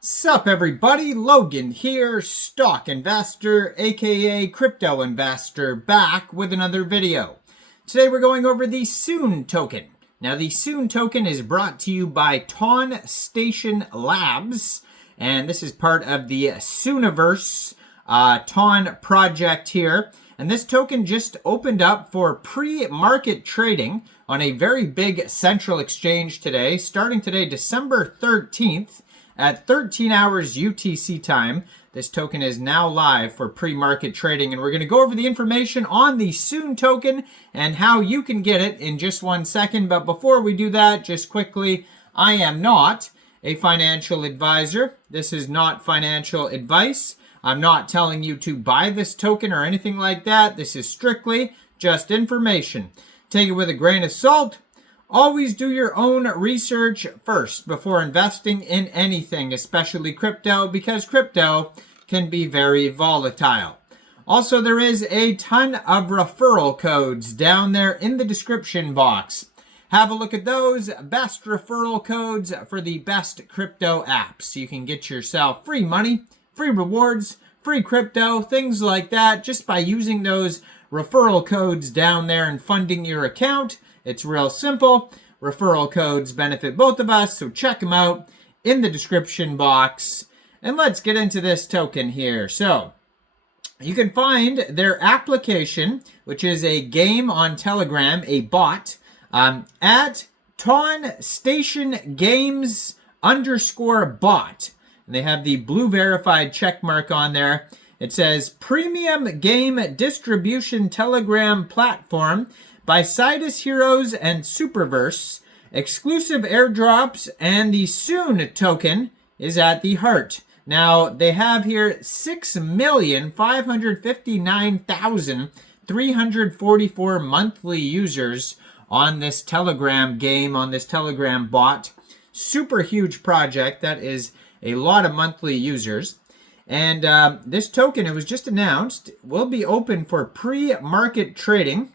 Sup everybody, Logan here, stock investor, aka crypto investor, back with another video. Today we're going over the Soon token. Now the Soon token is brought to you by Ton Station Labs, and this is part of the Sooniverse Ton project here. And this token just opened up for pre-market trading on a very big central exchange today, starting today, December 13th. At 13 hours UTC time, this token is now live for pre-market trading, and we're going to go over the information on the Soon token and how you can get it in just 1 second. But before we do that, just quickly, I am not a financial advisor. This is not financial advice. I'm not telling you to buy this token or anything like that. This is strictly just information. Take it with a grain of salt. Always do your own research first before investing in anything, especially crypto, because crypto can be very volatile. Also, there is a ton of referral codes down there in the description box. Have a look at those best referral codes for the best crypto apps. You can get yourself free money, free rewards, free crypto, things like that, just by using those referral codes down there and funding your account. It's real simple. Referral codes benefit both of us, so check them out in the description box. And let's get into this token here. So you can find their application, which is a game on Telegram, a bot, at Ton Station Games _bot. And they have the blue verified check mark on there. It says Premium Game Distribution Telegram Platform by Sidus Heroes and Sooniverse, exclusive airdrops, and the Soon token is at the heart. Now, they have here 6,559,344 monthly users on this Telegram game, on this Telegram bot. Super huge project. That is a lot of monthly users. And this token, it was just announced, will be open for pre-market trading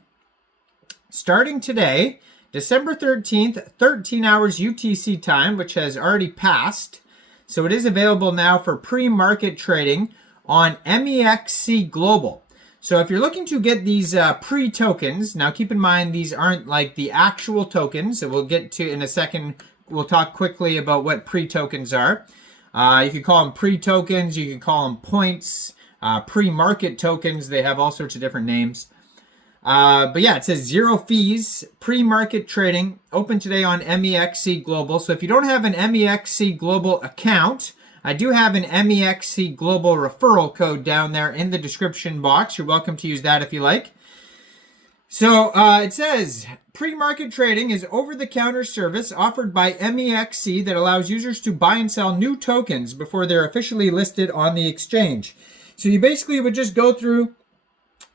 starting today, December 13th, 13 hours UTC time, which has already passed. So it is available now for pre-market trading on Mexc Global. So if you're looking to get these pre-tokens, now keep in mind these aren't like the actual tokens that we'll get to in a second. We'll talk quickly about what pre-tokens are. You can call them pre-tokens, you can call them points, pre-market tokens. They have all sorts of different names. But yeah, it says 0 fees, pre-market trading, open today on Mexc Global. So if you don't have an Mexc Global account, I do have an Mexc Global referral code down there in the description box. You're welcome to use that if you like. So it says, pre-market trading is over-the-counter service offered by Mexc that allows users to buy and sell new tokens before they're officially listed on the exchange. So you basically would just go through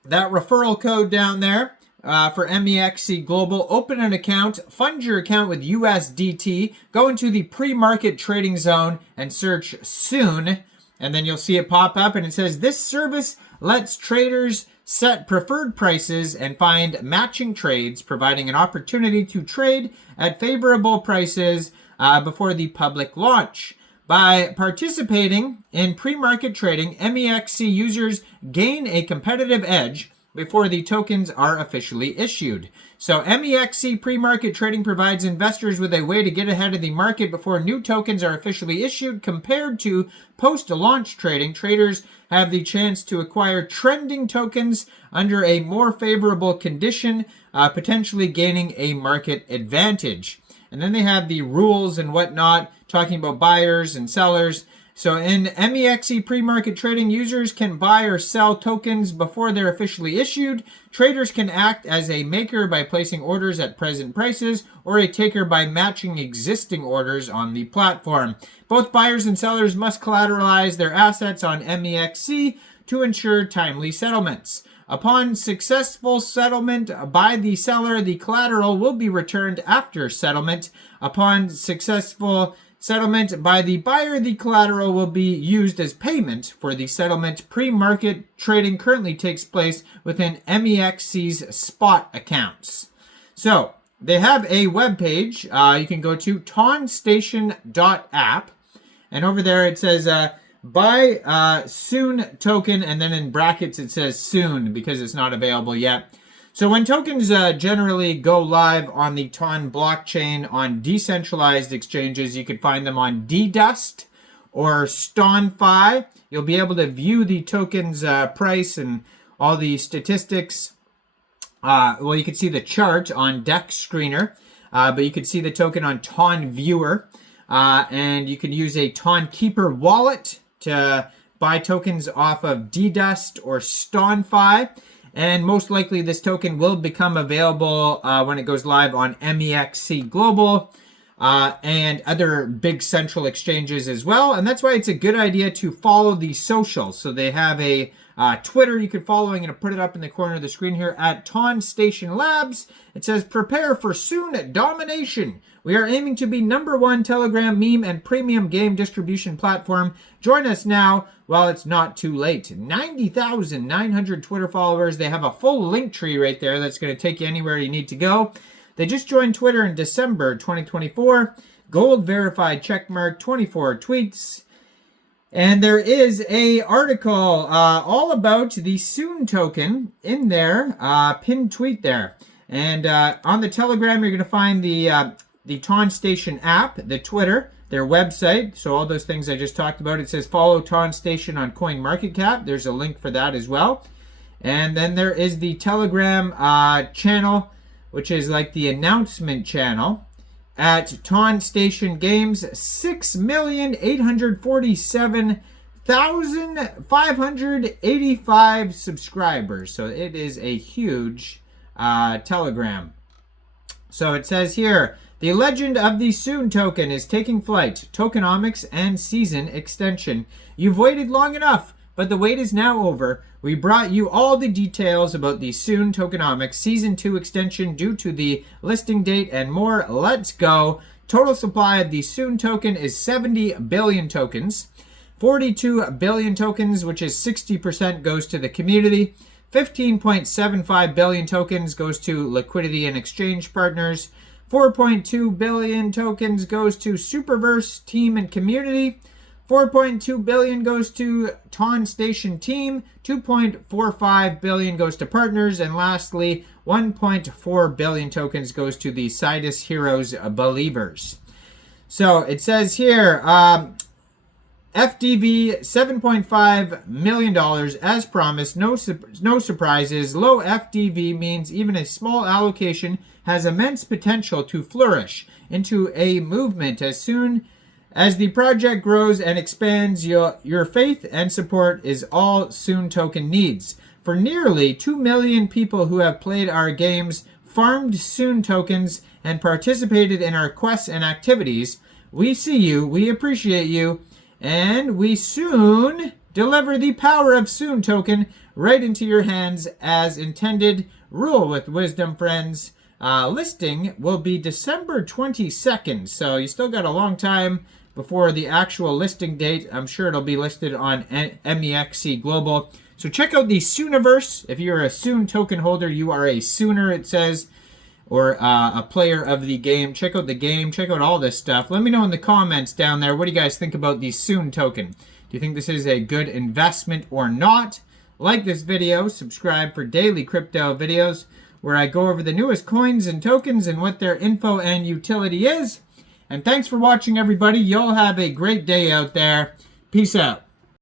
that referral code down there for Mexc Global, open an account, fund your account with USDT, go into the pre-market trading zone and search Soon, and then you'll see it pop up and it says, this service lets traders set preferred prices and find matching trades, providing an opportunity to trade at favorable prices before the public launch. By participating in pre-market trading, Mexc users gain a competitive edge before the tokens are officially issued. So Mexc pre-market trading provides investors with a way to get ahead of the market before new tokens are officially issued. Compared to post-launch trading, traders have the chance to acquire trending tokens under a more favorable condition, potentially gaining a market advantage. And then they have the rules and whatnot, talking about buyers and sellers. So in Mexc pre-market trading, users can buy or sell tokens before they're officially issued. Traders can act as a maker by placing orders at present prices, or a taker by matching existing orders on the platform. Both buyers and sellers must collateralize their assets on Mexc to ensure timely settlements. Upon successful settlement by the seller, the collateral will be returned after settlement. Upon successful settlement by the buyer, the collateral will be used as payment for the settlement. Pre-market trading currently takes place within Mexc's spot accounts. So they have a web page. You can go to tonstation.app, And over there it says buy soon token, and then in brackets it says soon because it's not available yet. So when tokens generally go live on the TON blockchain on decentralized exchanges, you could find them on Dedust or StonFi. You'll be able to view the token's price and all the statistics. Well, you can see the chart on Deck Screener, but you can see the token on TON Viewer. And you can use a TON Keeper wallet to buy tokens off of Dedust or StonFi. And most likely this token will become available when it goes live on Mexc Global and other big central exchanges as well. And that's why it's a good idea to follow the socials. So they have a Twitter you can follow. I'm going to put it up in the corner of the screen here at TON Station Labs. It says, prepare for soon domination. We are aiming to be #1 Telegram meme and premium game distribution platform. Join us now while it's not too late. 90,900 Twitter followers. They have a full link tree right there that's going to take you anywhere you need to go. They just joined Twitter in December 2024. Gold verified checkmark, 24 tweets. And there is a article all about the Soon token in there, pinned tweet there. And on the Telegram, you're going to find the TON Station app, the Twitter, their website. So all those things I just talked about. It says follow TON Station on CoinMarketCap. There's a link for that as well. And then there is the Telegram channel, which is like the announcement channel at TON Station Games. 6,847,585 subscribers. So it is a huge Telegram. So it says here, the legend of the Soon token is taking flight. Tokenomics and season extension. You've waited long enough, but the wait is now over. We brought you all the details about the Soon Tokenomics Season 2 extension due to the listing date and more. Let's go. Total supply of the Soon token is 70 billion tokens. 42 billion tokens, which is 60%, goes to the community. 15.75 billion tokens goes to liquidity and exchange partners. 4.2 billion tokens goes to Sooniverse team and community. 4.2 billion goes to TON Station team. 2.45 billion goes to partners. And lastly, 1.4 billion tokens goes to the Sidus Heroes believers. So it says here, FDV $7.5 million as promised. No surprises. Low FDV means even a small allocation has immense potential to flourish into a movement. As soon as the project grows and expands, your faith and support is all Soon token needs. For nearly 2 million people who have played our games, farmed Soon tokens, and participated in our quests and activities, we see you, we appreciate you, and we soon deliver the power of Soon token right into your hands as intended. Rule with wisdom, friends. Listing will be December 22nd, so you still got a long time before the actual listing date. I'm sure it'll be listed on Mexc Global. So check out the Sooniverse. If you're a Soon token holder, you are a Sooner, it says, or a player of the game. Check out the game. Check out all this stuff. Let me know in the comments down there, what do you guys think about the Soon token? Do you think this is a good investment or not? Like this video. Subscribe for daily crypto videos where I go over the newest coins and tokens and what their info and utility is. And thanks for watching, everybody. Y'all have a great day out there. Peace out.